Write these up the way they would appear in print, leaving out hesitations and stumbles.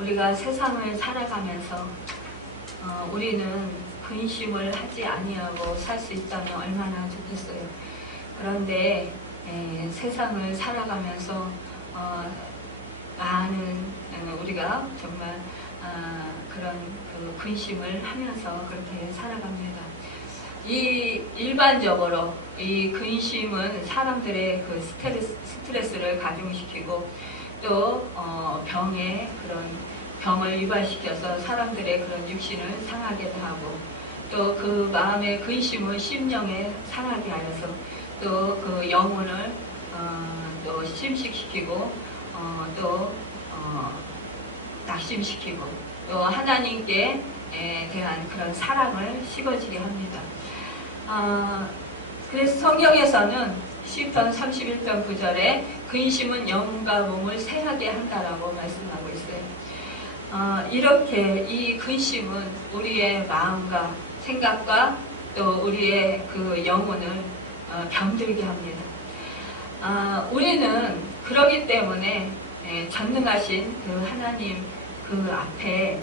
우리가 세상을 살아가면서 우리는 근심을 하지 아니하고 살 수 있다면 얼마나 좋겠어요. 그런데 세상을 살아가면서 많은 우리가 정말 그런 그 근심을 하면서 그렇게 살아갑니다. 이 일반적으로 이 근심은 사람들의 그 스트레스를 가중시키고 또 병에 그런 병을 유발시켜서 사람들의 그런 육신을 상하게도 하고 또 그 마음의 근심은 심령에 상하게 하여서 또 그 영혼을 또 침식시키고 또 낙심시키고 또 하나님께 대한 그런 사랑을 식어지게 합니다. 그래서 성경에서는 시편 31편 9절에 근심은 영과 몸을 새하게 한다라고 말씀하고 있어요. 이렇게 이 근심은 우리의 마음과 생각과 또 우리의 그 영혼을 병들게 합니다. 우리는 그러기 때문에 전능하신 그 하나님 그 앞에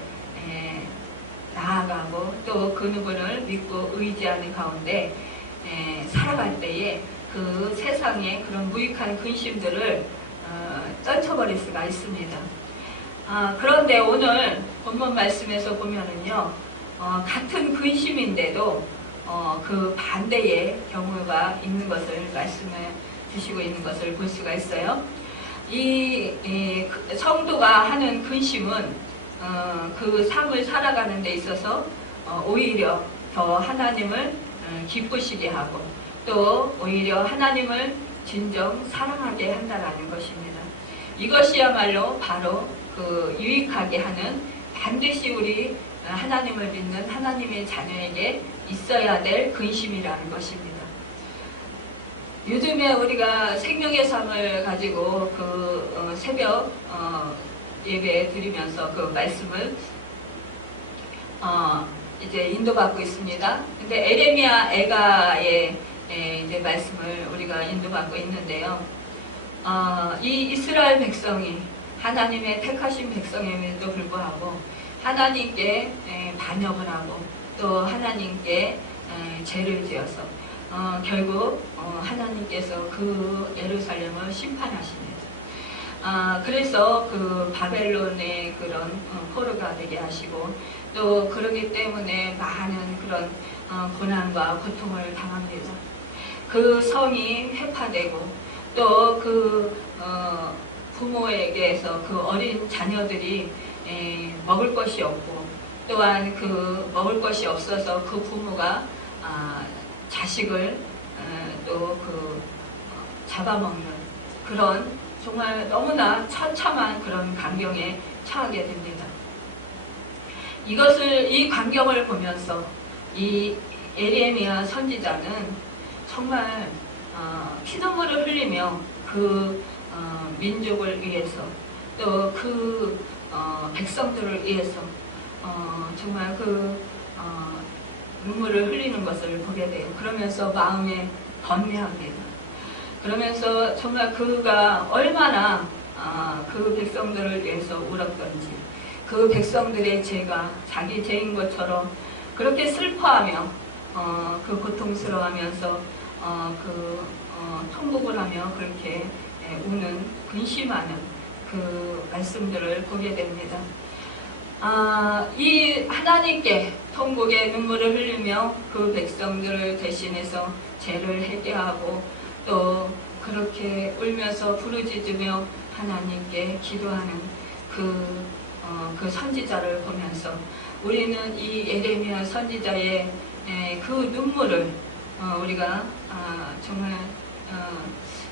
나아가고 또 그 누구를 믿고 의지하는 가운데 살아갈 때에 그 세상의 그런 무익한 근심들을 떨쳐버릴 수가 있습니다. 그런데 오늘 본문 말씀에서 보면은요, 같은 근심인데도 그 반대의 경우가 있는 것을 말씀해 주시고 있는 것을 볼 수가 있어요. 이 성도가 하는 근심은 그 삶을 살아가는 데 있어서 오히려 더 하나님을 기쁘시게 하고 또 오히려 하나님을 진정 사랑하게 한다라는 것입니다. 이것이야말로 바로 그 유익하게 하는 반드시 우리 하나님을 믿는 하나님의 자녀에게 있어야 될 근심이라는 것입니다. 요즘에 우리가 생명의 삶을 가지고 그 새벽 예배 드리면서 그 말씀을 이제 인도받고 있습니다. 근데 에레미야 애가의 이제 말씀을 우리가 인도받고 있는데요. 이 이스라엘 백성이 하나님의 택하신 백성임에도 불구하고 하나님께 반역을 하고 또 하나님께 죄를 지어서 결국 하나님께서 그 예루살렘을 심판하십니다. 그래서 그 바벨론의 그런 포로가 되게 하시고 또 그러기 때문에 많은 그런 고난과 고통을 당합니다. 그 성이 회파되고 또 그 부모에게서 그 어린 자녀들이 먹을 것이 없고 또한 그 먹을 것이 없어서 그 부모가 자식을 또 그 잡아먹는 그런 정말 너무나 처참한 그런 광경에 처하게 됩니다. 이 광경을 보면서 이 예레미야 선지자는 정말 피눈물을 흘리며 그 민족을 위해서 또 그 백성들을 위해서 정말 그 눈물을 흘리는 것을 보게 돼요. 그러면서 마음에 번뇌합니다. 그러면서 정말 그가 얼마나 그 백성들을 위해서 울었던지 그 백성들의 죄가 자기 죄인 것처럼 그렇게 슬퍼하며 그 고통스러워하면서 통곡을 하며 그렇게 우는 근심하는 그 말씀들을 보게 됩니다. 이 하나님께 통곡의 눈물을 흘리며 그 백성들을 대신해서 죄를 회개하고 또 그렇게 울면서 부르짖으며 하나님께 기도하는 그 선지자를 보면서 우리는 이 예레미야 선지자의 그 눈물을 우리가 정말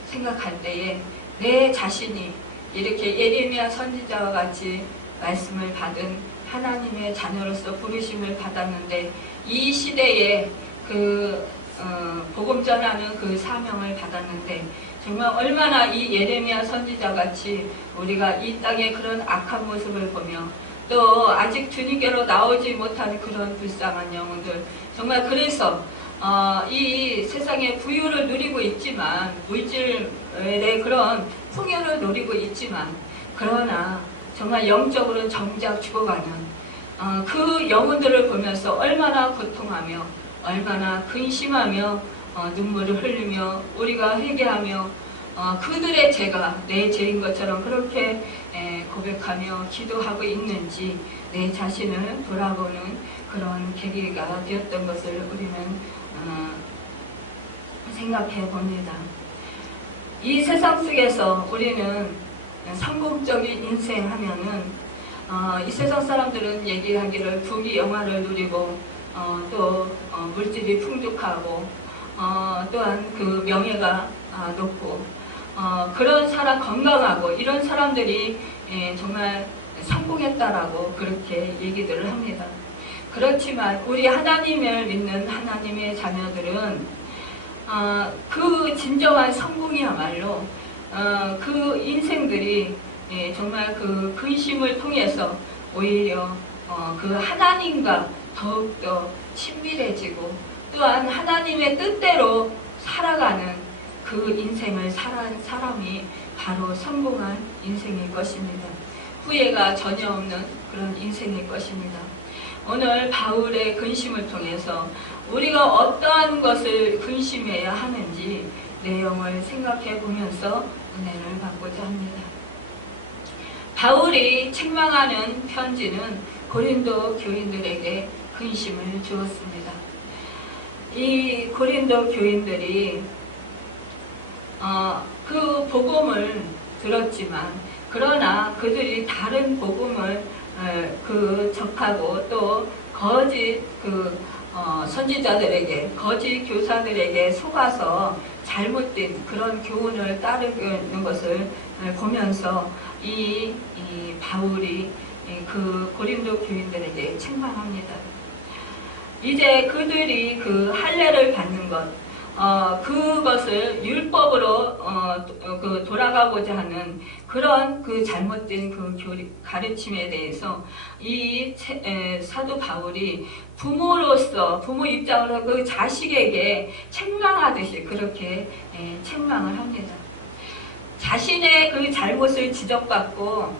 생각할 때에 내 자신이 이렇게 예레미야 선지자와 같이 말씀을 받은 하나님의 자녀로서 부르심을 받았는데 이 시대에 그 복음 전하는 그 사명을 받았는데 정말 얼마나 이 예레미야 선지자 같이 우리가 이 땅의 그런 악한 모습을 보며 또 아직 주님께로 나오지 못한 그런 불쌍한 영혼들 정말 그래서 이 세상의 부유를 누리고 있지만 물질의 그런 풍요를 누리고 있지만 그러나 정말 영적으로 정작 죽어가는 그 영혼들을 보면서 얼마나 고통하며 얼마나 근심하며 눈물을 흘리며 우리가 회개하며 그들의 죄가 내 죄인 것처럼 그렇게 고백하며 기도하고 있는지 내 자신을 돌아보는 그런 계기가 되었던 것을 우리는 생각해 봅니다. 이 세상 속에서 우리는 성공적인 인생 하면은 이 세상 사람들은 얘기하기를 부귀 영화를 누리고 또 물질이 풍족하고 또한 그 명예가 높고 그런 사람 건강하고 이런 사람들이 정말 성공했다라고 그렇게 얘기들을 합니다. 그렇지만 우리 하나님을 믿는 하나님의 자녀들은 그 진정한 성공이야말로 그 인생들이 정말 그 근심을 통해서 오히려 그 하나님과 더욱더 친밀해지고 또한 하나님의 뜻대로 살아가는 그 인생을 살아온 사람이 바로 성공한 인생일 것입니다. 후회가 전혀 없는 그런 인생일 것입니다. 오늘 바울의 근심을 통해서 우리가 어떠한 것을 근심해야 하는지 내용을 생각해 보면서 은혜를 받고자 합니다. 바울이 책망하는 편지는 고린도 교인들에게 근심을 주었습니다. 이 고린도 교인들이 그 복음을 들었지만 그러나 그들이 다른 복음을 접하고 또 거짓 선지자들에게 거짓 교사들에게 속아서 잘못된 그런 교훈을 따르는 것을 보면서 이 바울이 그 고린도 교인들에게 책망합니다. 이제 그들이 그 할례를 받는 것 그것을 율법으로 돌아가고자 하는 그런 그 잘못된 그 가르침에 대해서 이 사도 바울이 부모로서 부모 입장으로 그 자식에게 책망하듯이 그렇게 책망을 합니다. 자신의 그 잘못을 지적받고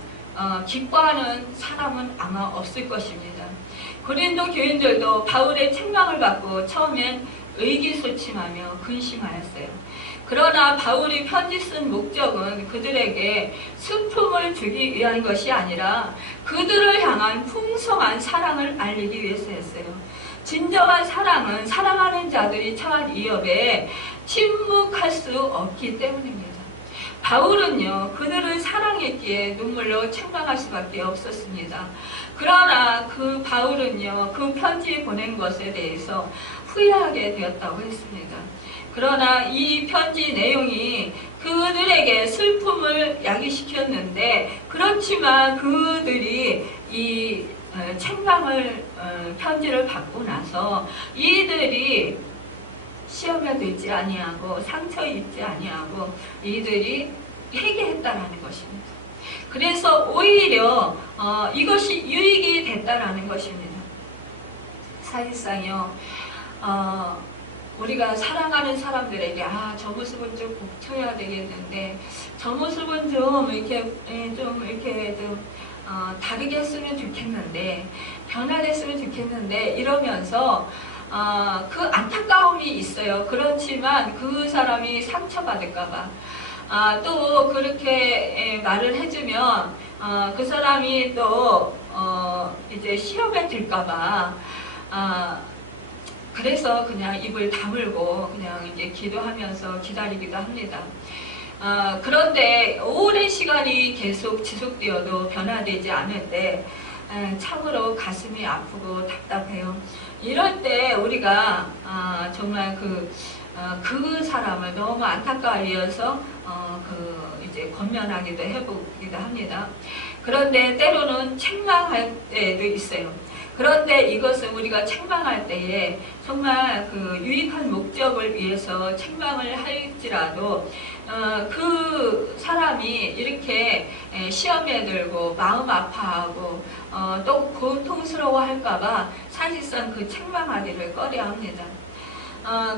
기뻐하는 사람은 아마 없을 것입니다. 고린도 교인들도 바울의 책망을 받고 처음엔 의기소침하며 근심하였어요. 그러나 바울이 편지 쓴 목적은 그들에게 슬픔을 주기 위한 것이 아니라 그들을 향한 풍성한 사랑을 알리기 위해서였어요. 진정한 사랑은 사랑하는 자들이 처한 위협에 침묵할 수 없기 때문입니다. 바울은요, 그들을 사랑했기에 눈물로 책망할 수밖에 없었습니다. 그러나 그 바울은요, 그 편지 보낸 것에 대해서 후회하게 되었다고 했습니다. 그러나 이 편지 내용이 그들에게 슬픔을 야기시켰는데 그렇지만 그들이 이 책망을 편지를 받고 나서 이들이 시험에 들지 아니하고 상처 입지 아니하고 이들이 회개했다라는 것입니다. 그래서 오히려 이것이 유익이 됐다라는 것입니다. 사실상요, 우리가 사랑하는 사람들에게 저 모습은 좀 고쳐야 되겠는데 저 모습은 좀 이렇게 다르게 했으면 좋겠는데 변화됐으면 좋겠는데 이러면서 그 안타까움이 있어요. 그렇지만 그 사람이 상처받을까봐 또 그렇게 말을 해주면 그 사람이 또 이제 시험에 들까봐 그래서 그냥 입을 다물고 그냥 이제 기도하면서 기다리기도 합니다. 그런데 오랜 시간이 계속 지속되어도 변화되지 않을 때 참으로 가슴이 아프고 답답해요. 이럴 때 우리가 정말 그 사람을 너무 안타까워해서 이제 권면하기도 해보기도 합니다. 그런데 때로는 책망할 때도 있어요. 그런데 이것은 우리가 책망할 때에 정말 그 유익한 목적을 위해서 책망을 할지라도 그 사람이 이렇게 시험에 들고 마음 아파하고 또 고통스러워 할까봐 사실상 그 책망하기를 꺼려합니다.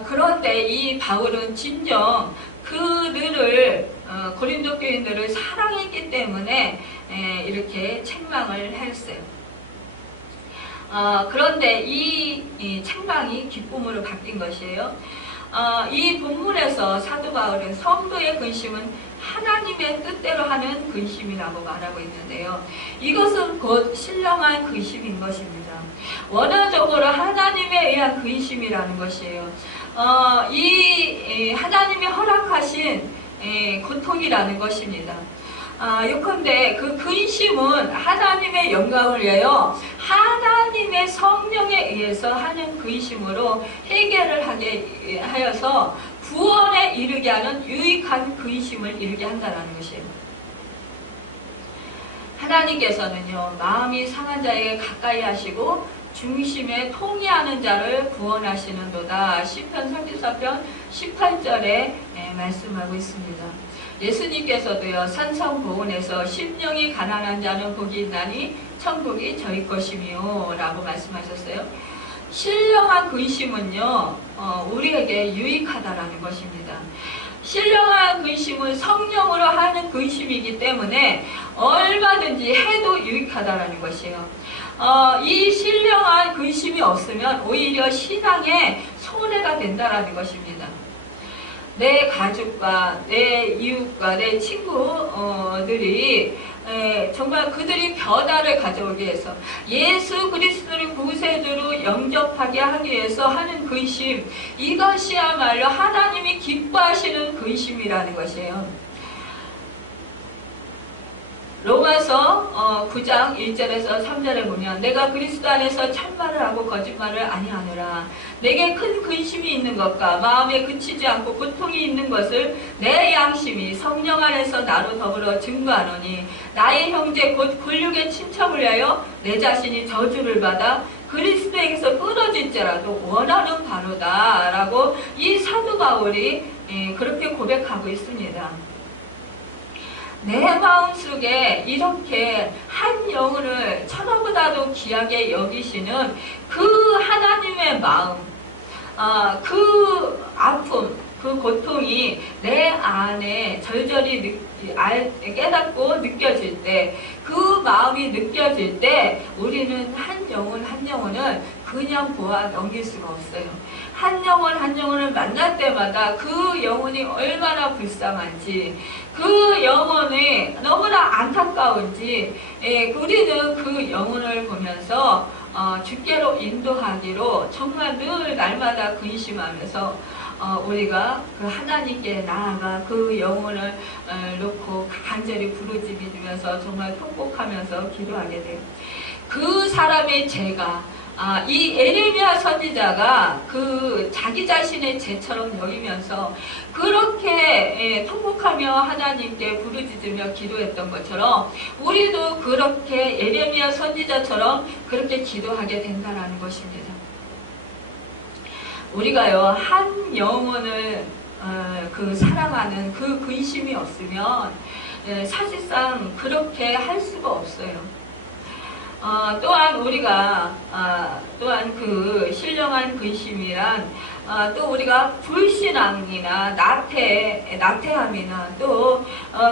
그런데 이 바울은 진정 그들을 고린도 교인들을 사랑했기 때문에 이렇게 책망을 했어요. 그런데 이 책망이 기쁨으로 바뀐 것이에요. 이 본문에서 사도 바울은 성도의 근심은 하나님의 뜻대로 하는 근심이라고 말하고 있는데요. 이것은 곧 신령한 근심인 것입니다. 원어적으로 하나님에 의한 근심이라는 것이에요. 이 하나님이 허락하신 고통이라는 것입니다. 요컨대 그 근심은 하나님의 영광을 위하여 하나님의 성령에 의해서 하는 근심으로 해결을 하게 하여서 구원에 이르게 하는 유익한 근심을 이루게 한다는 것이에요. 하나님께서는요, 마음이 상한 자에게 가까이 하시고 중심에 통이하는 자를 구원하시는도다. 시편 34편 18절에 말씀하고 있습니다. 예수님께서도요, 산성보훈에서 심령이 가난한 자는 복이 있나니 천국이 저희 것이며 라고 말씀하셨어요. 신령한 근심은요, 우리에게 유익하다라는 것입니다. 신령한 근심은 성령으로 하는 근심이기 때문에 얼마든지 해도 유익하다라는 것이에요. 이 신령한 근심이 없으면 오히려 신앙에 손해가 된다라는 것입니다. 내 가족과 내 이웃과 내 친구들이 정말 그들이 변화를 가져오기 위해서 예수 그리스도를 구세주로 영접하게 하기 위해서 하는 근심, 이것이야말로 하나님이 기뻐하시는 근심이라는 것이에요. 로마서 9장 1절에서 3절에 보면 내가 그리스도 안에서 참말을 하고 거짓말을 아니하노라. 내게 큰 근심이 있는 것과 마음에 그치지 않고 고통이 있는 것을 내 양심이 성령 안에서 나로 더불어 증거하노니 나의 형제 곧 근육의 친척을 위하여 내 자신이 저주를 받아 그리스도에게서 끊어질지라도 원하는 바로다 라고 이 사도 바울이 그렇게 고백하고 있습니다. 내 마음속에 이렇게 한 영혼을 천하보다도 귀하게 여기시는 그 하나님의 마음, 그 아픔, 그 고통이 내 안에 절절히 깨닫고 느껴질 때, 그 마음이 느껴질 때 우리는 한 영혼 한 영혼을 그냥 보아 넘길 수가 없어요. 한 영혼 한 영혼을 만날 때마다 그 영혼이 얼마나 불쌍한지, 그 영혼이 너무나 안타까운지 우리는 그 영혼을 보면서 주께로 인도하기로 정말 늘 날마다 근심하면서 우리가 그 하나님께 나아가 그 영혼을 놓고 간절히 부르짖으면서 정말 통곡하면서 기도하게 돼요. 그 사람의 죄가 이 에레미야 선지자가 그 자기 자신의 죄처럼 여기면서 그렇게 통곡하며 하나님께 부르짖으며 기도했던 것처럼 우리도 그렇게 에레미야 선지자처럼 그렇게 기도하게 된다는 것입니다. 우리가요, 한 영혼을 그 사랑하는 그 근심이 없으면 사실상 그렇게 할 수가 없어요. 또한 우리가 또한 그 신령한 근심이란 또 우리가 불신앙이나 나태함이나 또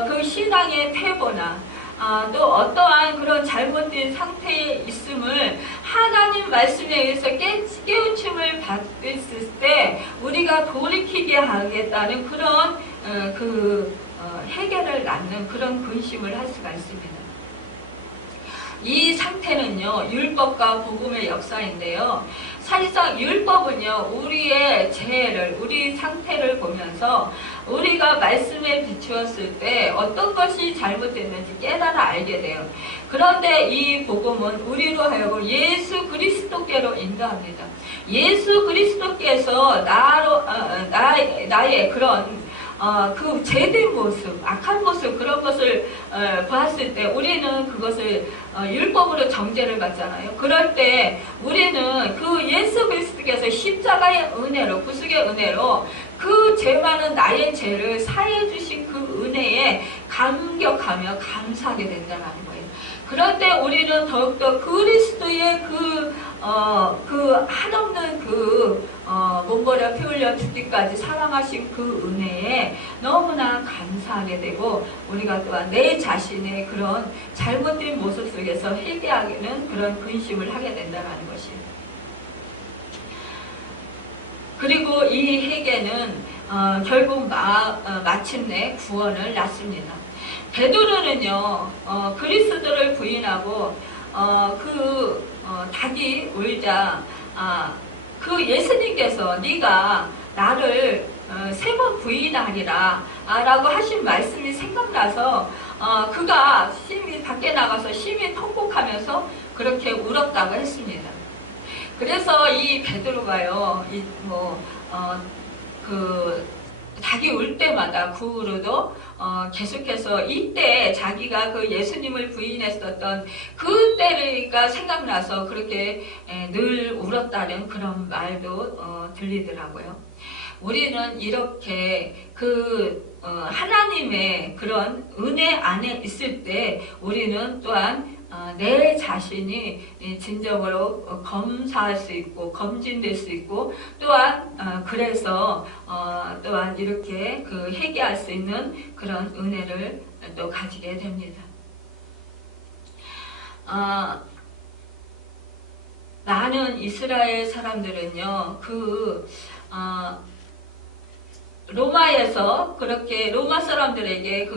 그 신앙의 퇴보나 또 어떠한 그런 잘못된 상태에 있음을 하나님 말씀에 의해서 깨우침을 받았을 때 우리가 돌이키게 하겠다는 그런 해결을 낳는 그런 근심을 할 수가 있습니다. 이 상태는요, 율법과 복음의 역사인데요. 사실상 율법은요, 우리의 죄를, 우리 상태를 보면서 우리가 말씀에 비추었을 때 어떤 것이 잘못됐는지 깨달아 알게 돼요. 그런데 이 복음은 우리로 하여금 예수 그리스도께로 인도합니다. 예수 그리스도께서 나의 그런 그 죄된 모습, 악한 모습, 그런 것을 봤을 때 우리는 그것을 율법으로 정죄를 받잖아요. 그럴 때 우리는 그 예수 그리스도께서 십자가의 은혜로, 구속의 은혜로 그 죄 많은 나의 죄를 사해 주신 그 은혜에 감격하고 생각하며 감사하게 된다는 거예요. 그럴 때 우리는 더욱더 그리스도의 그 한없는 몸버려 피 흘려 죽기까지 사랑하신 그 은혜에 너무나 감사하게 되고, 우리가 또한 내 자신의 그런 잘못된 모습 속에서 회개하기는 그런 근심을 하게 된다는 것이에요. 그리고 이 회개는 결국 마침내 구원을 낳습니다. 베드로는요, 그리스도를 부인하고 닭이 울자 그 예수님께서 네가 나를 3번 부인하리라 라고 하신 말씀이 생각나서 그가 심히 밖에 나가서 심히 통곡하면서 그렇게 울었다고 했습니다. 그래서 이 베드로가요, 닭이 울 때마다 그 후로도 계속해서 이때 자기가 그 예수님을 부인했었던 그때가 생각나서 그렇게 늘 울었다는 그런 말도 들리더라고요. 우리는 이렇게 하나님의 그런 은혜 안에 있을 때 우리는 또한 내 자신이 진정으로 검사할 수 있고 검진될 수 있고, 또한 그래서 또한 이렇게 회개할 수 있는 그런 은혜를 또 가지게 됩니다. 많은 이스라엘 사람들은요, 로마에서 그렇게 로마 사람들에게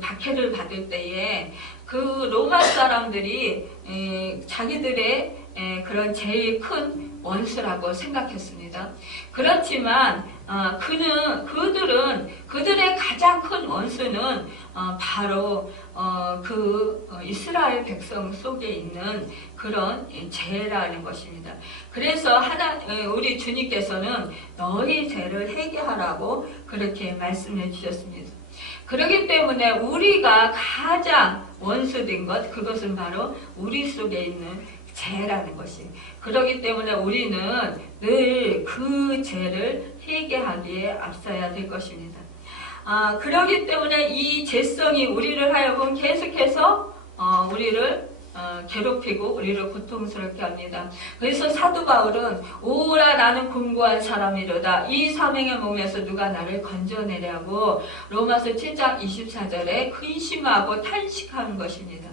박해를 받을 때에 그 로마 사람들이 자기들의 그런 제일 큰 원수라고 생각했습니다. 그렇지만 그들의 가장 큰 원수는 바로 이스라엘 백성 속에 있는 그런 죄라는 것입니다. 그래서 우리 주님께서는 너희 죄를 회개하라고 그렇게 말씀해 주셨습니다. 그렇기 때문에 우리가 가장 원수된 것, 그것은 바로 우리 속에 있는 죄라는 것이. 그렇기 때문에 우리는 늘 그 죄를 회개하기에 앞서야 될 것입니다. 그렇기 때문에 이 죄성이 우리를 하여금 계속해서 우리를 괴롭히고 우리를 고통스럽게 합니다. 그래서 사도 바울은 오라 나는 공고한 사람이로다 이 사명의 몸에서 누가 나를 건져내려고 로마서 7장 24절에 근심하고 탄식하는 것입니다.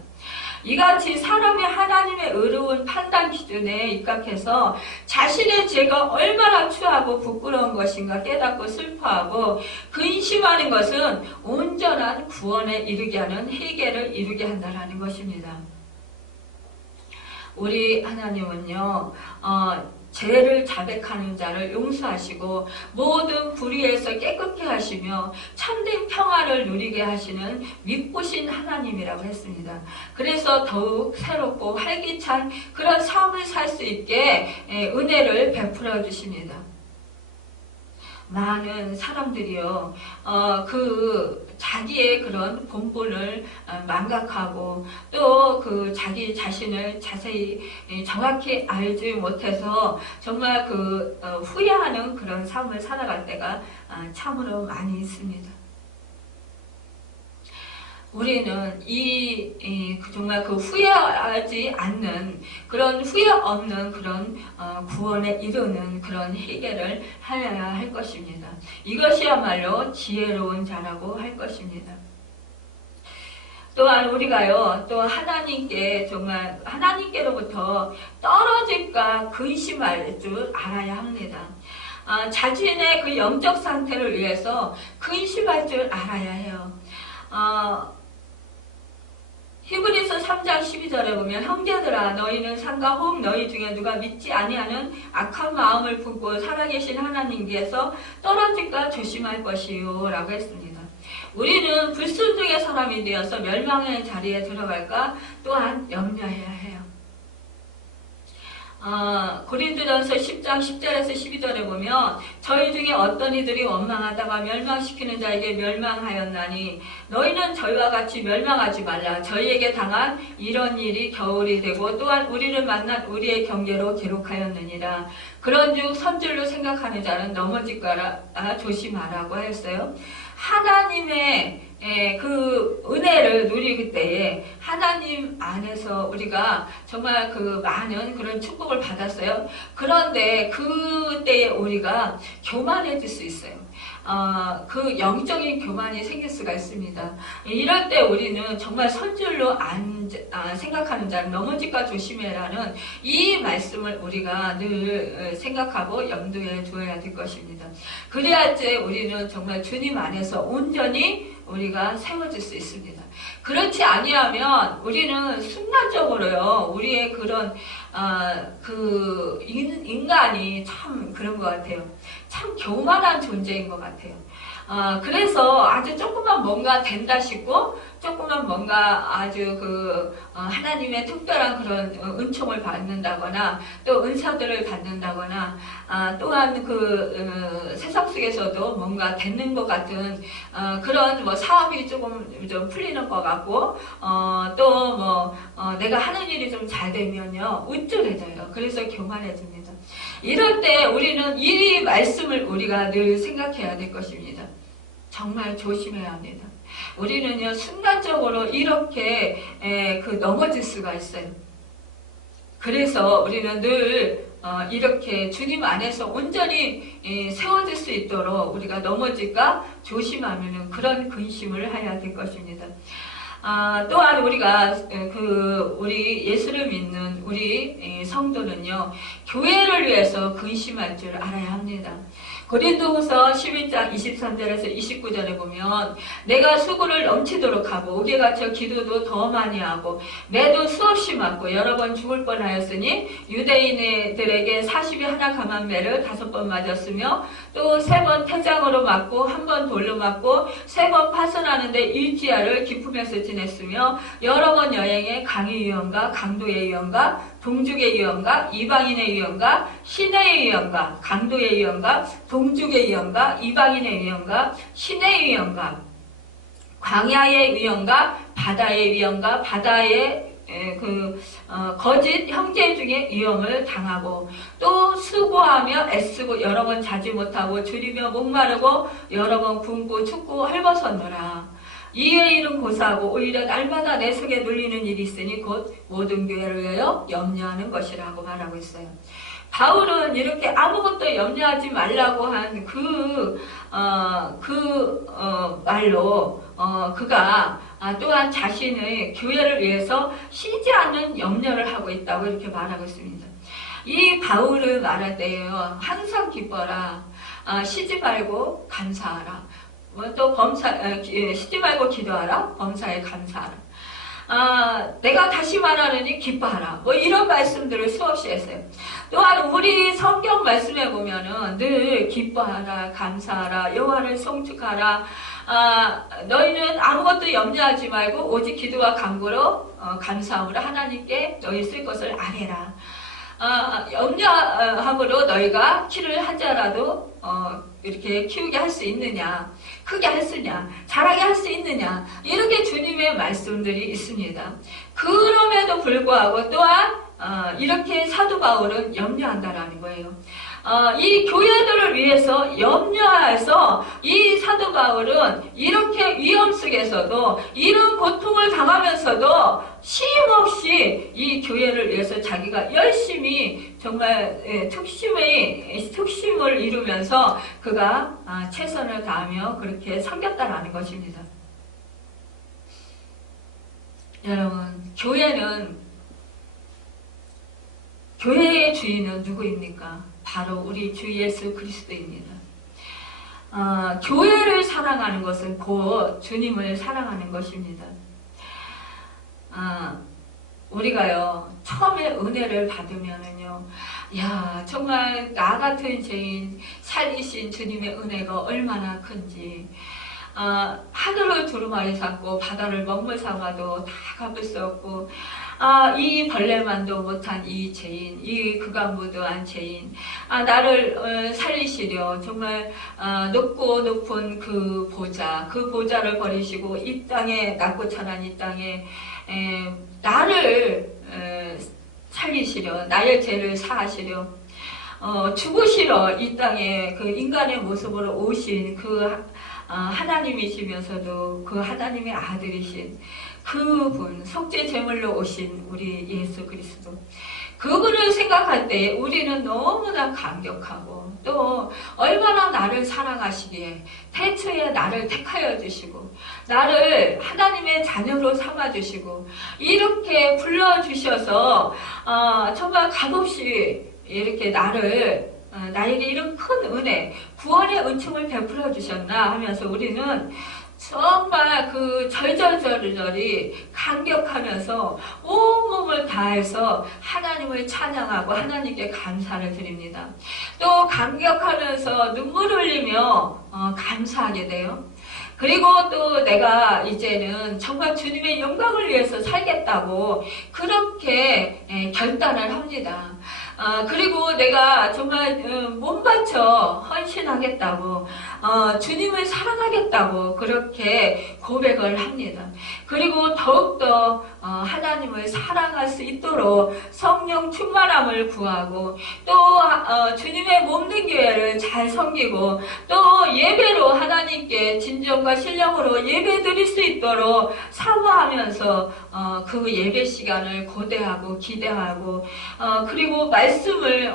이같이 사람이 하나님의 의로운 판단 기준에 입각해서 자신의 죄가 얼마나 추하고 부끄러운 것인가 깨닫고 슬퍼하고 근심하는 것은 온전한 구원에 이르게 하는 회개를 이루게 한다는 것입니다. 우리 하나님은요, 죄를 자백하는 자를 용서하시고 모든 불의에서 깨끗게 하시며 참된 평화를 누리게 하시는 믿으신 하나님이라고 했습니다. 그래서 더욱 새롭고 활기찬 그런 삶을 살 수 있게 은혜를 베풀어 주십니다. 많은 사람들이요, 자기의 그런 본분을 망각하고 또 자기 자신을 자세히 정확히 알지 못해서 정말 후회하는 그런 삶을 살아갈 때가 참으로 많이 있습니다. 우리는 정말 후회하지 않는 그런 후회 없는 그런 구원에 이르는 그런 회개를 하여야 할 것입니다. 이것이야말로 지혜로운 자라고 할 것입니다. 또한 우리가요, 또 하나님께로부터 떨어질까 근심할 줄 알아야 합니다. 자신의 그 영적 상태를 위해서 근심할 줄 알아야 해요. 히브리서 3장 12절에 보면 형제들아 너희는 상과 혹 너희 중에 누가 믿지 아니하는 악한 마음을 품고 살아계신 하나님께서 떨어질까 조심할 것이요 라고 했습니다. 우리는 불순종의 사람이 되어서 멸망의 자리에 들어갈까 또한 염려해야 해요. 고린도전서 10장 10절에서 12절에 보면 저희 중에 어떤 이들이 원망하다가 멸망시키는 자에게 멸망하였나니 너희는 저희와 같이 멸망하지 말라. 저희에게 당한 이런 일이 겨울이 되고 또한 우리를 만난 우리의 경계로 기록하였느니라. 그런즉 선줄로 생각하는 자는 넘어질까라 조심하라고 하였어요. 하나님의 그 은혜를 누리기 때에 하나님 안에서 우리가 정말 그 많은 그런 축복을 받았어요. 그런데 그때에 우리가 교만해질 수 있어요. 그 영적인 교만이 생길 수가 있습니다. 이럴 때 우리는 정말 선줄로 생각하는 자는 넘어질까 조심해라는 이 말씀을 우리가 늘 생각하고 염두에 두어야 될 것입니다. 그래야지 우리는 정말 주님 안에서 온전히 우리가 세워질 수 있습니다. 그렇지 아니하면 우리는 순간적으로요, 우리의 그런 그 인간이 참 그런 것 같아요. 참 교만한 존재인 것 같아요. 그래서 아주 조금만 뭔가 된다 싶고, 조금만 뭔가 아주 하나님의 특별한 그런 은총을 받는다거나, 또 은사들을 받는다거나, 또한 세상 속에서도 뭔가 되는 것 같은, 그런 사업이 조금 좀 풀리는 것 같고, 내가 하는 일이 좀 잘 되면요, 우쭐해져요. 그래서 교만해집니다. 이럴 때 우리는 이 말씀을 우리가 늘 생각해야 될 것입니다. 정말 조심해야 합니다. 우리는요, 순간적으로 이렇게 넘어질 수가 있어요. 그래서 우리는 늘 이렇게 주님 안에서 온전히 세워질 수 있도록 우리가 넘어질까 조심하면 그런 근심을 해야 될 것입니다. 또한 우리가 우리 예수를 믿는 우리 성도는요, 교회를 위해서 근심할 줄 알아야 합니다. 고린도후서 11장 23절에서 29절에 보면 내가 수고를 넘치도록 하고 옥에 갇혀 기도도 더 많이 하고 매도 수없이 맞고 여러 번 죽을 뻔하였으니 유대인들에게 40이 하나 감한 매를 5번 맞았으며 또 3번 태장으로 맞고 1번 돌로 맞고 3번 파선하는데 일지야를 기품에서 지냈으며 여러 번 여행에 강의 유언과 강도의 유언과 동죽의 유언과 이방인의 유언과 신의 유언과 강도의 유언과 동죽의 유언과 이방인의 유언과 신의 유언과 광야의 유언과 바다의 유언과 바다의 거짓 형제 중에 유언을 당하고 또 수고하며 애쓰고 여러 번 자지 못하고 줄이며 목마르고 여러 번 굶고 춥고 헐벗었노라. 이에 일은 고사하고 오히려 날마다 내 속에 눌리는 일이 있으니 곧 모든 교회를 위하여 염려하는 것이라고 말하고 있어요. 바울은 이렇게 아무것도 염려하지 말라고 한 말로 그가 또한 자신의 교회를 위해서 쉬지 않는 염려를 하고 있다고 이렇게 말하고 있습니다. 이 바울을 말할 때요, 항상 기뻐라, 쉬지 말고 감사하라. 또 쉬지 말고 기도하라. 범사에 감사하라. 내가 다시 말하느니 기뻐하라. 이런 말씀들을 수없이 했어요. 또한 우리 성경 말씀에 보면은 늘 기뻐하라, 감사하라, 여호와를 송축하라. 너희는 아무것도 염려하지 말고 오직 기도와 간구로 감사함으로 하나님께 너희 쓸 것을 아뢰라. 염려함으로 너희가 키를 하자라도 이렇게 키우게 할 수 있느냐, 크게 할 수 있느냐, 잘하게 할 수 있느냐, 이렇게 주님의 말씀들이 있습니다. 그럼에도 불구하고 또한 이렇게 사도 바울은 염려한다라는 거예요. 이 교회들을 위해서 염려해서 이 사도 바울은 이렇게 위험 속에서도 이런 고통을 당하면서도 쉼없이 이 교회를 위해서 자기가 열심히 정말 특심을 이루면서 그가 최선을 다하며 그렇게 섬겼다라는 것입니다. 여러분, 교회의 주인은 누구입니까? 바로 우리 주 예수 그리스도입니다. 교회를 사랑하는 것은 곧 주님을 사랑하는 것입니다. 우리가요, 처음에 은혜를 받으면은요, 정말 나 같은 죄인 살리신 주님의 은혜가 얼마나 큰지, 하늘을 두루마리 샀고 바다를 먹물 삼아도 다 갚을 수 없고, 이 벌레만도 못한 이 죄인, 이 그간무도한 죄인, 나를 살리시려 정말 높고 높은 그 보좌를 버리시고 이 땅에 낮고 찬한 이 땅에 나를 살리시려, 나의 죄를 사하시려, 죽으시러 이 땅에 그 인간의 모습으로 오신 그 하나님이시면서도 그 하나님의 아들이신 그분, 속죄 제물로 오신 우리 예수 그리스도, 그분을 생각할 때 우리는 너무나 감격하고, 또 얼마나 나를 사랑하시기에 태초에 나를 택하여 주시고 나를 하나님의 자녀로 삼아 주시고 이렇게 불러주셔서 정말 값없이 이렇게 나에게 이런 큰 은혜, 구원의 은총을 베풀어 주셨나 하면서 우리는 정말 그 절절절절이 감격하면서 온몸을 다해서 하나님을 찬양하고 하나님께 감사를 드립니다. 또 감격하면서 눈물 흘리며 감사하게 돼요. 그리고 또 내가 이제는 정말 주님의 영광을 위해서 살겠다고 그렇게 결단을 합니다. 그리고 내가 정말 몸 바쳐 헌신하겠다고, 주님을 사랑하겠다고 그렇게 고백을 합니다. 그리고 더욱더 하나님을 사랑할 수 있도록 성령 충만함을 구하고, 또 주님의 몸된 교회를 잘 섬기고, 또 예배로 하나님께 진정과 신령으로 예배 드릴 수 있도록 사모하면서 그 예배 시간을 고대하고 기대하고, 그리고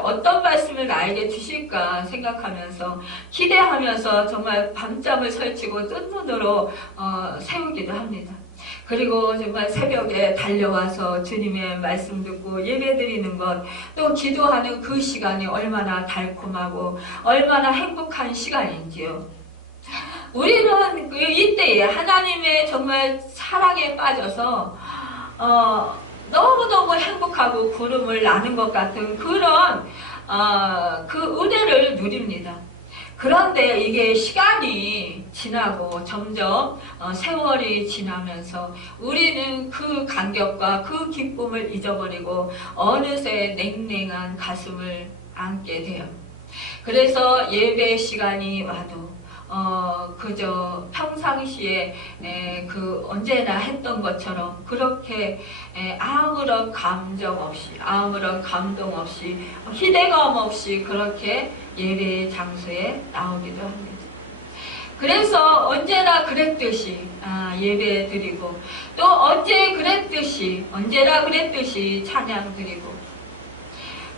어떤 말씀을 나에게 주실까 생각하면서 기대하면서 정말 밤잠을 설치고 뜬 눈으로 세우기도 합니다. 그리고 정말 새벽에 달려와서 주님의 말씀 듣고 예배 드리는 것, 또 기도하는 그 시간이 얼마나 달콤하고 얼마나 행복한 시간인지요. 우리는 이때에 하나님의 정말 사랑에 빠져서 너무너무 행복하고 구름을 나는 것 같은 그런 그 은혜를 누립니다. 그런데 이게 시간이 지나고 점점 세월이 지나면서 우리는 그 감격과 그 기쁨을 잊어버리고 어느새 냉랭한 가슴을 안게 돼요. 그래서 예배 시간이 와도 그저 평상시에 그 언제나 했던 것처럼 그렇게 아무런 감정 없이, 아무런 감동 없이, 희대감 없이 그렇게 예배 장소에 나오기도 합니다. 그래서 언제나 그랬듯이 예배 드리고, 또 언제나 그랬듯이 찬양 드리고,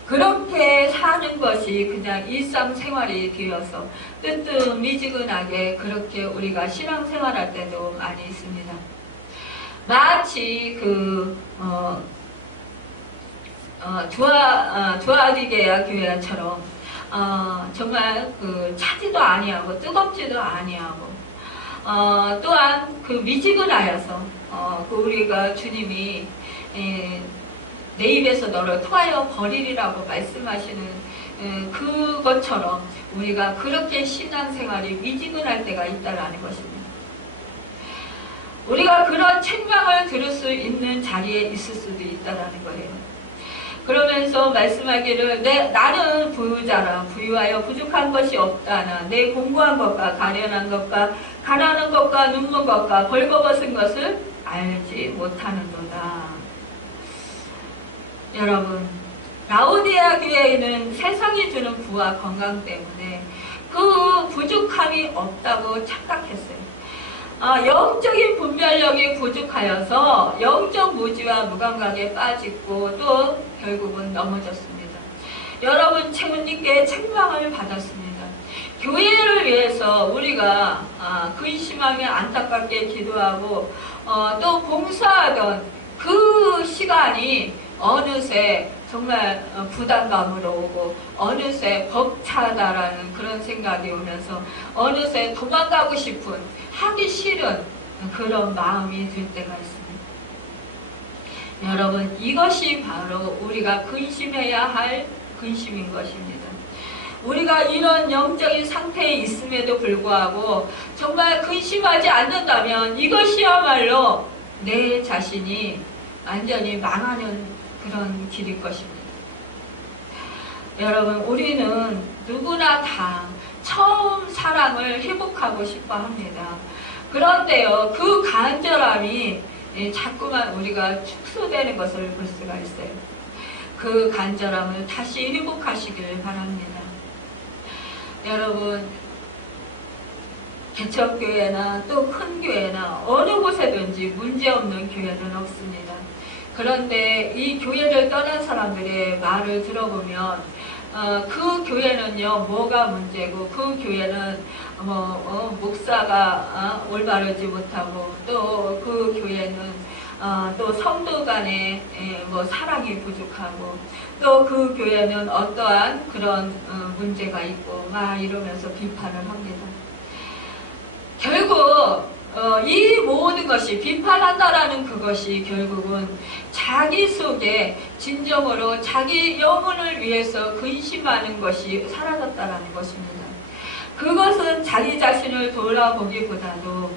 그렇게 사는 것이 그냥 일상생활이 되어서 뜨뜻미지근하게 그렇게 우리가 신앙생활할 때도 많이 있습니다. 마치 두아디게야 교회처럼 정말 차지도 아니하고 뜨겁지도 아니하고 또한 미지근하여서 우리가 주님이 내 입에서 너를 토하여 버리리라고 말씀하시는 그것처럼 우리가 그렇게 신앙생활이 미지근할 때가 있다라는 것입니다. 우리가 그런 책망을 들을 수 있는 자리에 있을 수도 있다라는 거예요. 그러면서 말씀하기를 나는 부유자라, 부유하여 부족한 것이 없다나 내 공부한 것과 가련한 것과 가난한 것과 눈먼 것과 벌거벗은 것을 알지 못하는도다. 여러분, 라오디게아 교회에는 세상이 주는 부와 건강 때문에 그 부족함이 없다고 착각했어요. 영적인 분별력이 부족하여서 영적 무지와 무감각에 빠지고 또 결국은 넘어졌습니다. 여러분, 책임님께 책망을 받았습니다. 교회를 위해서 우리가 근심하며 안타깝게 기도하고 또 봉사하던 그 시간이 어느새 정말 부담감으로 오고 어느새 벅차다라는 그런 생각이 오면서 어느새 도망가고 싶은, 하기 싫은 그런 마음이 들 때가 있습니다. 여러분, 이것이 바로 우리가 근심해야 할 근심인 것입니다. 우리가 이런 영적인 상태에 있음에도 불구하고 정말 근심하지 않는다면 이것이야말로 내 자신이 완전히 망하는 그런 길일 것입니다. 여러분, 우리는 누구나 다 처음 사랑을 회복하고 싶어 합니다. 그런데요, 그 간절함이 자꾸만 우리가 축소되는 것을 볼 수가 있어요. 그 간절함을 다시 회복하시길 바랍니다. 여러분, 개척교회나 또 큰 교회나 어느 곳에든지 문제없는 교회는 없습니다. 그런데 이 교회를 떠난 사람들의 말을 들어보면 그 교회는요 뭐가 문제고, 그 교회는 목사가 올바르지 못하고, 또 그 교회는 또 성도 간에 뭐 사랑이 부족하고, 또 그 교회는 어떠한 그런 문제가 있고 막 이러면서 비판을 합니다. 결국 이 모든 것이, 비판한다라는 그것이 결국은 자기 속에 진정으로 자기 영혼을 위해서 근심하는 것이 사라졌다라는 것입니다. 그것은 자기 자신을 돌아보기보다도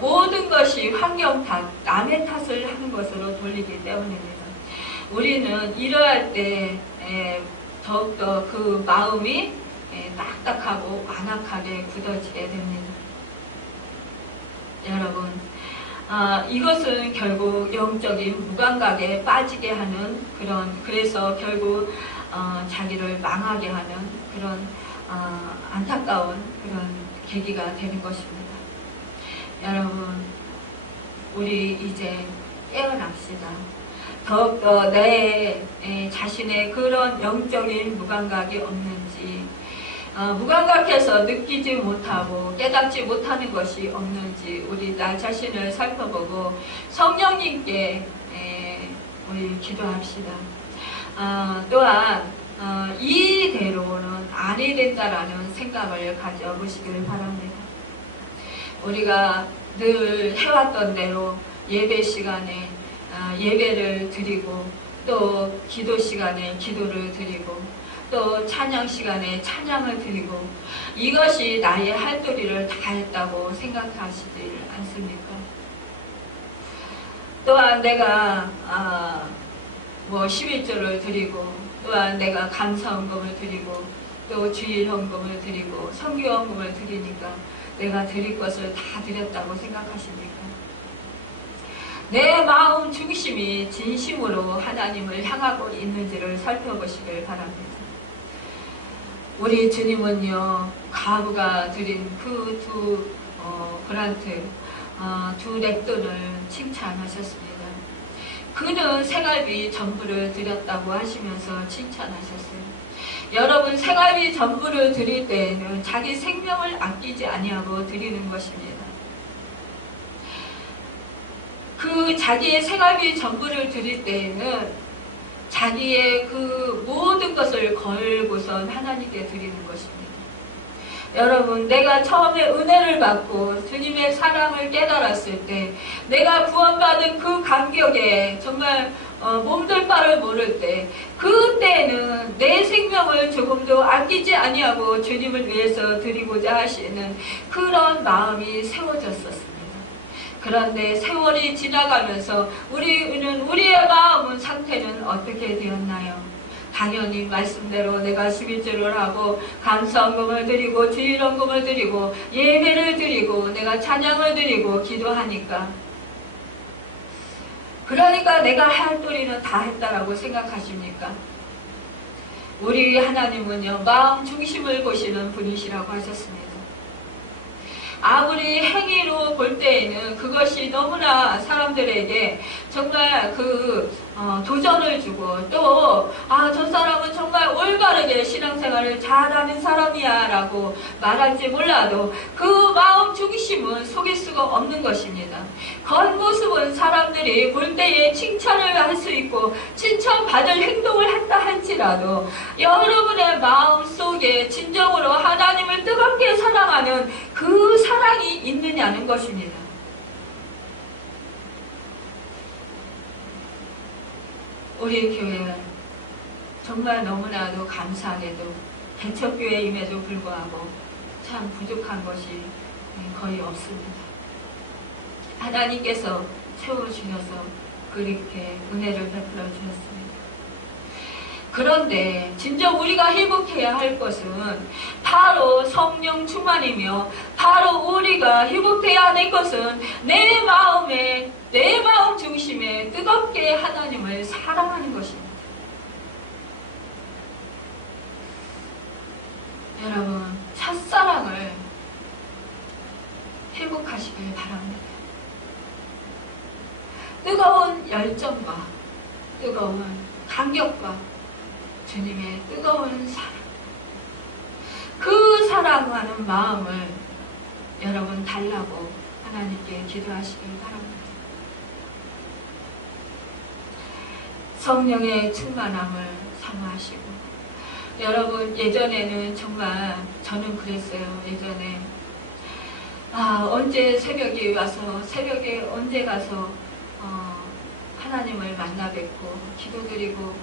모든 것이 환경 탓, 남의 탓을 하는 것으로 돌리기 때문입니다. 우리는 이러할 때 더욱더 그 마음이 딱딱하고 완악하게 굳어지게 됩니다. 여러분, 이것은 결국 영적인 무감각에 빠지게 하는 그래서 결국 자기를 망하게 하는 그런 안타까운 그런 계기가 되는 것입니다. 여러분, 우리 이제 깨어납시다. 더욱더 내 자신의 그런 영적인 무감각이 없는지, 무감각해서 느끼지 못하고 깨닫지 못하는 것이 없는지 우리 나 자신을 살펴보고 성령님께 우리 기도합시다. 또한 이대로는 아니 된다라는 생각을 가져보시길 바랍니다. 우리가 늘 해왔던 대로 예배 시간에 예배를 드리고, 또 기도 시간에 기도를 드리고, 또 찬양 시간에 찬양을 드리고, 이것이 나의 할 도리를 다 했다고 생각하시지 않습니까? 또한 내가 11조를 드리고, 또한 내가 감사헌금을 드리고, 또 주일헌금을 드리고, 선교헌금을 드리니까 내가 드릴 것을 다 드렸다고 생각하십니까? 내 마음 중심이 진심으로 하나님을 향하고 있는지를 살펴보시길 바랍니다. 우리 주님은요, 과부가 드린 그 두 그란트, 두 렉돈을 칭찬하셨습니다. 그는 생활비 전부를 드렸다고 하시면서 칭찬하셨어요. 여러분, 생활비 전부를 드릴 때에는 자기 생명을 아끼지 아니하고 드리는 것입니다. 그 자기의 생활비 전부를 드릴 때에는 자기의 그 모든 것을 걸고선 하나님께 드리는 것입니다. 여러분, 내가 처음에 은혜를 받고 주님의 사랑을 깨달았을 때, 내가 구원받은 그 감격에 정말 몸둘 바를 모를 때, 그때는 내 생명을 조금도 아끼지 아니하고 주님을 위해서 드리고자 하시는 그런 마음이 세워졌었습니다. 그런데 세월이 지나가면서 우리의 마음은 상태는 어떻게 되었나요? 당연히 말씀대로 내가 11조를 하고 감사헌금을 드리고 주일헌금을 드리고 예배를 드리고 내가 찬양을 드리고 기도하니까, 그러니까 내가 할 도리는 다 했다라고 생각하십니까? 우리 하나님은요, 마음 중심을 보시는 분이시라고 하셨습니다. 아무리 행위로 볼 때에는 그것이 너무나 사람들에게 정말 도전을 주고, 또 저 사람은 정말 올바르게 신앙생활을 잘하는 사람이야 라고 말할지 몰라도 그 마음 중심은 속일 수가 없는 것입니다. 겉모습은 사람들이 볼 때에 칭찬을 할 수 있고 칭찬받을 행동을 한다 할지라도, 여러분의 마음 속에 진정으로 하나님을 뜨겁게 사랑하는 그 사랑이 있느냐는 것입니다. 우리 교회는 정말 너무나도 감사하게도 개척교회임에도 불구하고 참 부족한 것이 거의 없습니다. 하나님께서 채워주셔서 그렇게 은혜를 베풀어 주셨습니다. 그런데 진정 우리가 회복해야 할 것은 바로 성령 충만이며, 바로 우리가 회복해야 할 것은 내 마음 중심에 뜨겁게 하나님을 사랑하는 것입니다. 여러분, 첫사랑을 회복하시길 바랍니다. 뜨거운 열정과 뜨거운 감격과 주님의 뜨거운 사랑, 그 사랑하는 마음을 여러분 달라고 하나님께 기도하시길 바랍니다. 성령의 충만함을 사모하시고, 여러분 예전에는 정말 저는 그랬어요. 예전에 언제 새벽에 와서 새벽에 언제 가서 하나님을 만나 뵙고 기도드리고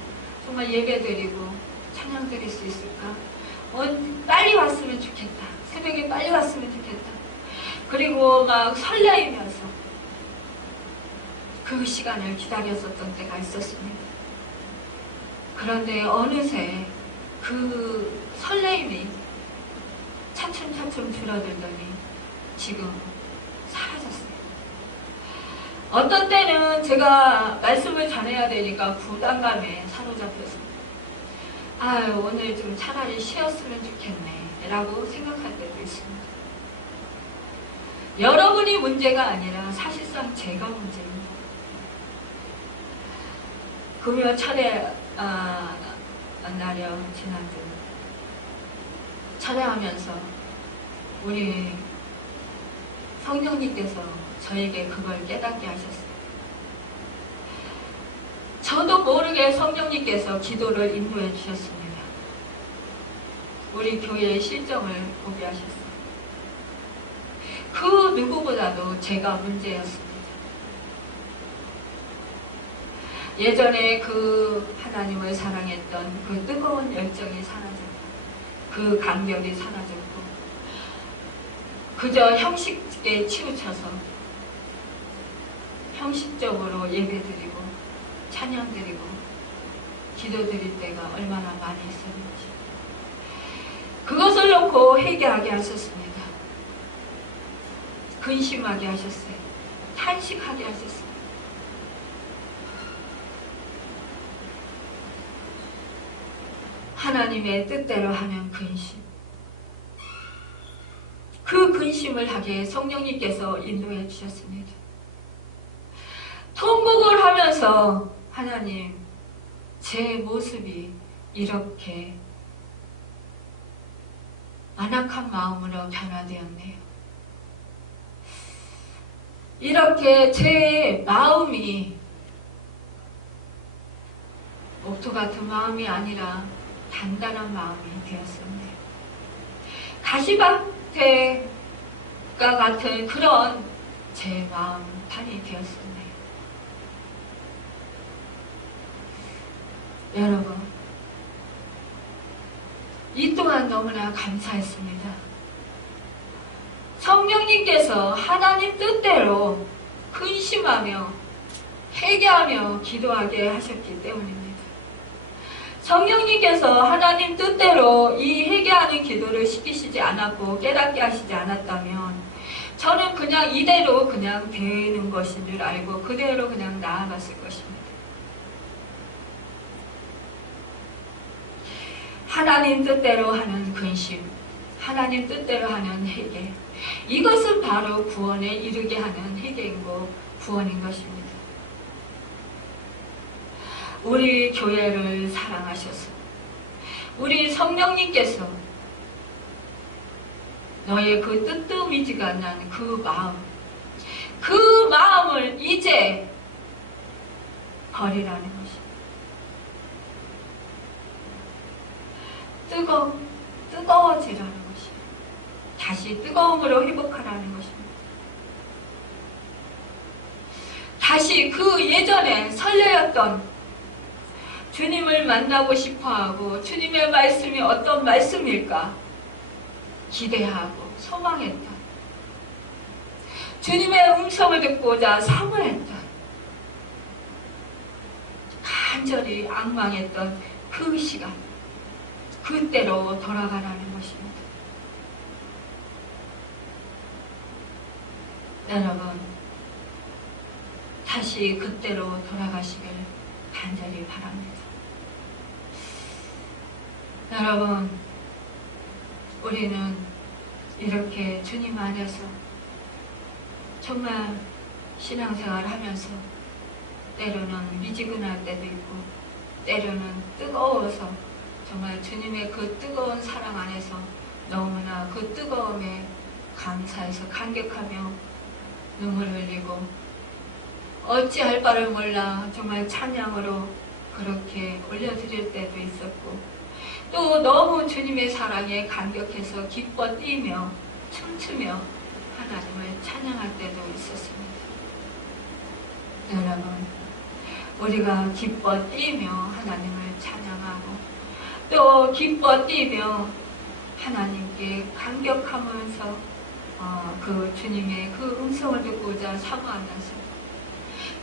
정말 예배드리고 찬양드릴 수 있을까? 빨리 왔으면 좋겠다. 새벽에 빨리 왔으면 좋겠다. 그리고 막 설레이면서 그 시간을 기다렸었던 때가 있었습니다. 그런데 어느새 그 설레임이 차츰차츰 줄어들더니 지금 사라졌어요. 어떤 때는 제가 말씀을 전해야 되니까 부담감에 사로잡혔습니다. 오늘 좀 차라리 쉬었으면 좋겠네 라고 생각할 때도 있습니다. 여러분이 문제가 아니라 사실상 제가 문제입니다. 금요 차례 날이요 지난주 차례하면서 우리 성령님께서 저에게 그걸 깨닫게 하셨어요. 저도 모르게 성령님께서 기도를 인도해 주셨습니다. 우리 교회의 실정을 보게 하셨어요. 그 누구보다도 제가 문제였습니다. 예전에 그 하나님을 사랑했던 그 뜨거운 열정이 사라졌고, 그 감격이 사라졌고, 그저 형식에 치우쳐서 형식적으로 예배드리고 찬양드리고 기도드릴 때가 얼마나 많이 있었는지, 그것을 놓고 회개하게 하셨습니다. 근심하게 하셨어요. 탄식하게 하셨어요. 하나님의 뜻대로 하는 근심, 그 근심을 하게 성령님께서 인도해 주셨습니다. 통곡을 하면서 하나님, 제 모습이 이렇게 안악한 마음으로 변화되었네요. 이렇게 제 마음이 옥토 같은 마음이 아니라 단단한 마음이 되었습니다. 가시밭대가 같은 그런 제 마음판이 되었습니다. 여러분, 이 또한 너무나 감사했습니다. 성령님께서 하나님 뜻대로 근심하며 회개하며 기도하게 하셨기 때문입니다. 성령님께서 하나님 뜻대로 이 회개하는 기도를 시키시지 않았고 깨닫게 하시지 않았다면 저는 그냥 이대로 그냥 되는 것인 줄 알고 그대로 그냥 나아갔을 것입니다. 하나님 뜻대로 하는 근심, 하나님 뜻대로 하는 회개, 이것은 바로 구원에 이르게 하는 회개이고 구원인 것입니다. 우리 교회를 사랑하셔서 우리 성령님께서 너의 그 뜨뜻미지가 난 그 마음을 이제 버리라는 것입니다. 뜨거워지라는 것입니다. 다시 뜨거움으로 회복하라는 것입니다. 다시 그 예전에 설레었던 주님을 만나고 싶어하고 주님의 말씀이 어떤 말씀일까 기대하고 소망했던, 주님의 음성을 듣고자 사모했던, 간절히 앙망했던 그 시간, 그때로 돌아가라는 것입니다. 여러분, 다시 그때로 돌아가시길 간절히 바랍니다. 여러분, 우리는 이렇게 주님 안에서 정말 신앙생활 하면서 때로는 미지근할 때도 있고 때로는 뜨거워서 정말 주님의 그 뜨거운 사랑 안에서 너무나 그 뜨거움에 감사해서 감격하며 눈물을 흘리고 어찌할 바를 몰라 정말 찬양으로 그렇게 올려드릴 때도 있었고 또 너무 주님의 사랑에 감격해서 기뻐 뛰며 춤추며 하나님을 찬양할 때도 있었습니다. 여러분, 우리가 기뻐 뛰며 하나님을 찬양하고 또 기뻐 뛰며 하나님께 감격하면서 그 주님의 그 음성을 듣고자 사모하면서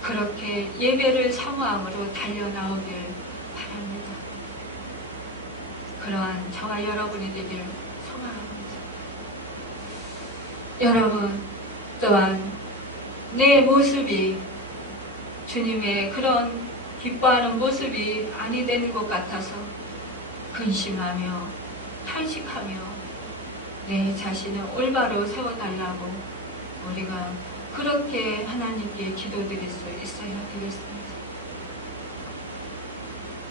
그렇게 예배를 사모함으로 달려나오길 바랍니다. 그러한 저와 여러분이 되기를 소망합니다. 여러분 또한 내 모습이 주님의 그런 기뻐하는 모습이 아니 되는 것 같아서 근심하며 탄식하며 내 자신을 올바로 세워달라고 우리가 그렇게 하나님께 기도드릴 수 있어야 되겠습니다.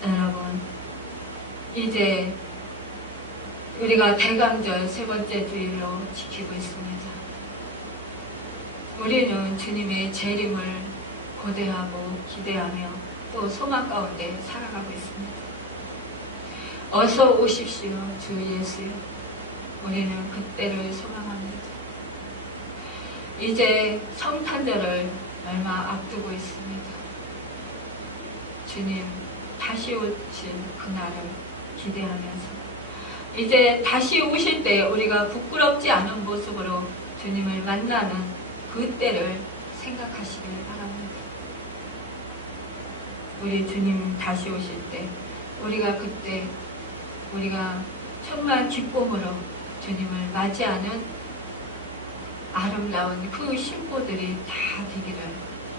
여러분, 이제 우리가 대강절 세 번째 주일로 지키고 있습니다. 우리는 주님의 재림을 고대하고 기대하며 또 소망 가운데 살아가고 있습니다. 어서 오십시오, 주 예수여. 우리는 그때를 소망합니다. 이제 성탄절을 얼마 앞두고 있습니다. 주님 다시 오실 그날을 기대하면서 이제 다시 오실 때 우리가 부끄럽지 않은 모습으로 주님을 만나는 그때를 생각하시길 바랍니다. 우리 주님 다시 오실 때 우리가 그때 우리가 정말 기쁨으로 주님을 맞이하는 아름다운 그 신보들이 다 되기를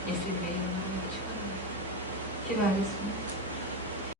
예수님의 이름으로 축원합니다. 기도하겠습니다.